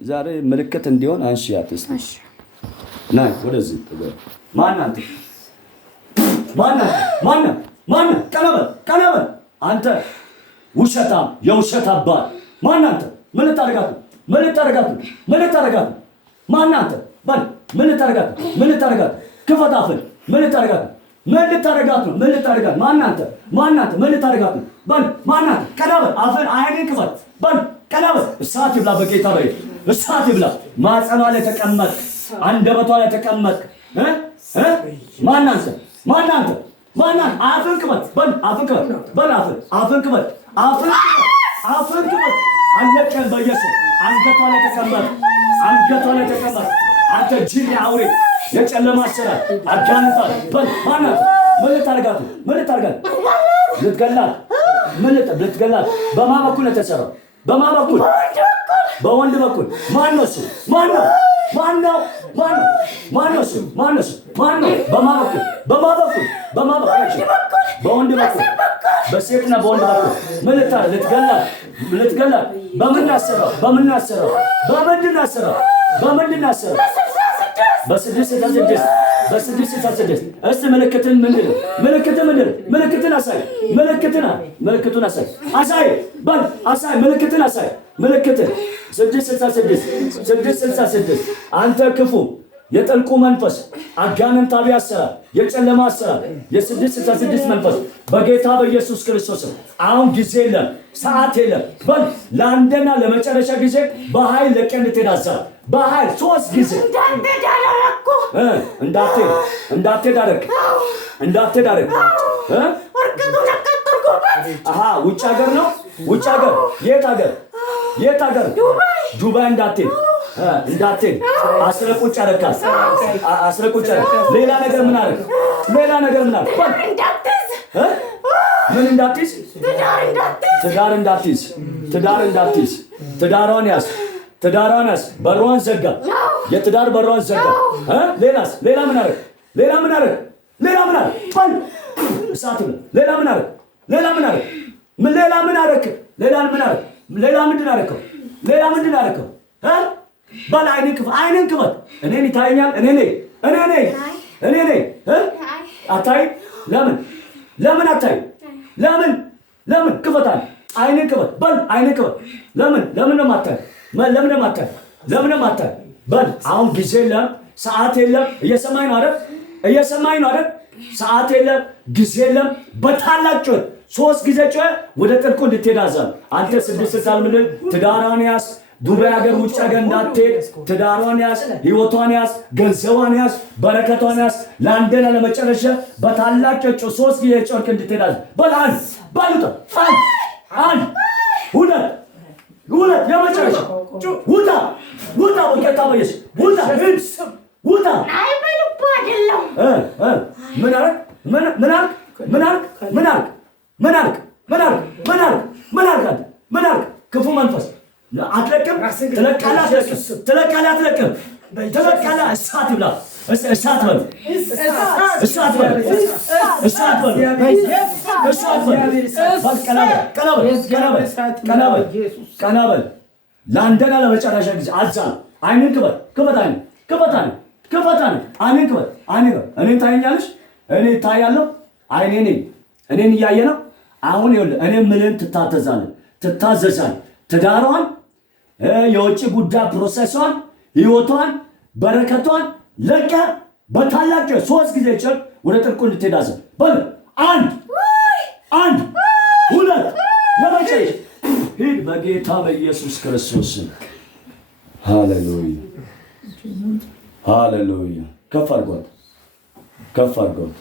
ዛሬ ምልክት እንዲሆን አንሺያት እስቲ። ናይ ወደዚህ ማን አንተ? ማን ቀለበል አንተ ውሸታም፣ የውሸት አባት ማን አንተ? ምን ልታረጋት? ማን አንተ? በል ምን ልታረጋት? ክፈት አፍን። ምን ልታረጋት? ማን አንተ? ምን ልታረጋት? በል ማን አንተ? ቀለበል አፍን፣ አይንን ክፈት። በል ቀለበል። እሳት ይብላ በጌታ በይ፣ እሳት ይብላ። ማጸኗ ላይ ተቀመጥ፣ አንደበቷ ላይ ተቀመጥ። ማን አንተ? አፍን ክፈት። በል አፍን ክፈት። በል አፍን ክፈት። አለቀን በኢየሱስ። አንገቷ ላይ ተቀመጥ። አንተ ጅል አውሬ፣ የጨለማ አሰራር አጋንንታል። በል ማን አንተ? ምን ልታረጋት? ልትገላት። በማን በኩል የተሰራው? በማን በኩል? በወንድ በኩል። ማን ነው እሱ? ማን ነው? በማን በኩል? በወንድ በኩል። በሴትና በወንድ በኩል ምን ልትገላት? በምንድን አሰራው? በምንድን አሰራው? በ666 እስቲ ምልክትን ምንድን ነው? ምልክትን አሳይ። በል አሳይ። ምልክትን 666 አንተ ክፉ የጥልቁ መንፈስ፣ አጋንንታዊ አሰራር፣ የጨለማ አሰራር፣ የ666 መንፈስ በጌታ በኢየሱስ ክርስቶስ አሁን ጊዜ የለም፣ ሰዓት የለም። በል ለአንድና ለመጨረሻ ጊዜ በኃይል ለቀን ትሄዳለህ። በኃይል 3 ጊዜ እንዳትሄድ አደረግ። ውጭ ሀገር ነው። የት ሀገር? ዱባይ እንዳትሄድ። አስረቁጭ አደረካት። ሌላ ነገር ምን አደረግ? ምን እንዳትይዝ? ትዳር እንዳትይዝ። ትዳሯን ያዝ። በሯን ዘጋ። የትዳር በሯን ዘጋ። ሌላ ምን አደረግ? በል እሳት ብለህ ሌላ ምን አደረግ? ምንድን አደረግከው? በል አይንን ክፈት። እኔን ይታየኛል። እኔ ነኝ። አታይ? ለምን አታይ? ለምን ክፈታል? አይንን ክፈት። በል አይንን ክፈት። ለምን ነው ማታይ? በል አሁን ጊዜ የለም፣ ሰዓት የለም። እየሰማኝ ነው አይደል? ሰዓት የለም፣ ጊዜ የለም። በታላቅ ጩኸት 3 ጊዜ ጩኸት ወደ ጥልቁ እንድትሄድ አዛለሁ። አንተ 6 ትዳሯን ያዝ። ዱባይ ሀገር፣ ውጭ ሀገር እንዳትሄድ። ትዳሯን ያዝ፣ ህይወቷን ያዝ፣ ገንዘቧን ያዝ፣ በረከቷን ያዝ። ለአንድና ለመጨረሻ በታላቅ ጩኸት 3 ጊዜ ጮክ እንድትሄድ አዛለሁ። በል አንድ፣ ሁለት፣ የመጨረሻ ውጣ። በጌታ በኢየሱስ ውጣ። ምን አልክ? ክፉ መንፈስ አትለቅም። ትለቃለህ። እሳት ይብላ። እሳት በል። ቀና በል። ለአንድና ለመጨረሻ ጊዜ አዛለሁ። አይንን ክፈት። አይንን ክፈት። እኔን ታየኛለሽ? እኔ እታያለሁ። አይኔ ነኝ። እኔን እያየ ነው። አሁን ይኸውልህ፣ እኔ ምንን ትታዘዛለህ? ትዳሯን፣ የውጭ ጉዳይ ፕሮሰሷን፣ ህይወቷን፣ በረከቷን ለቀ በታላቅ 3 ጊዜ ጨርቅ ወደ ጥልቁ እንድትሄድ አዘዝ። በል አንድ፣ 2 ለመጨረሻ ሂድ በጌታ በኢየሱስ ክርስቶስ። ሃሌሉያ። ከፍ አድርጓት።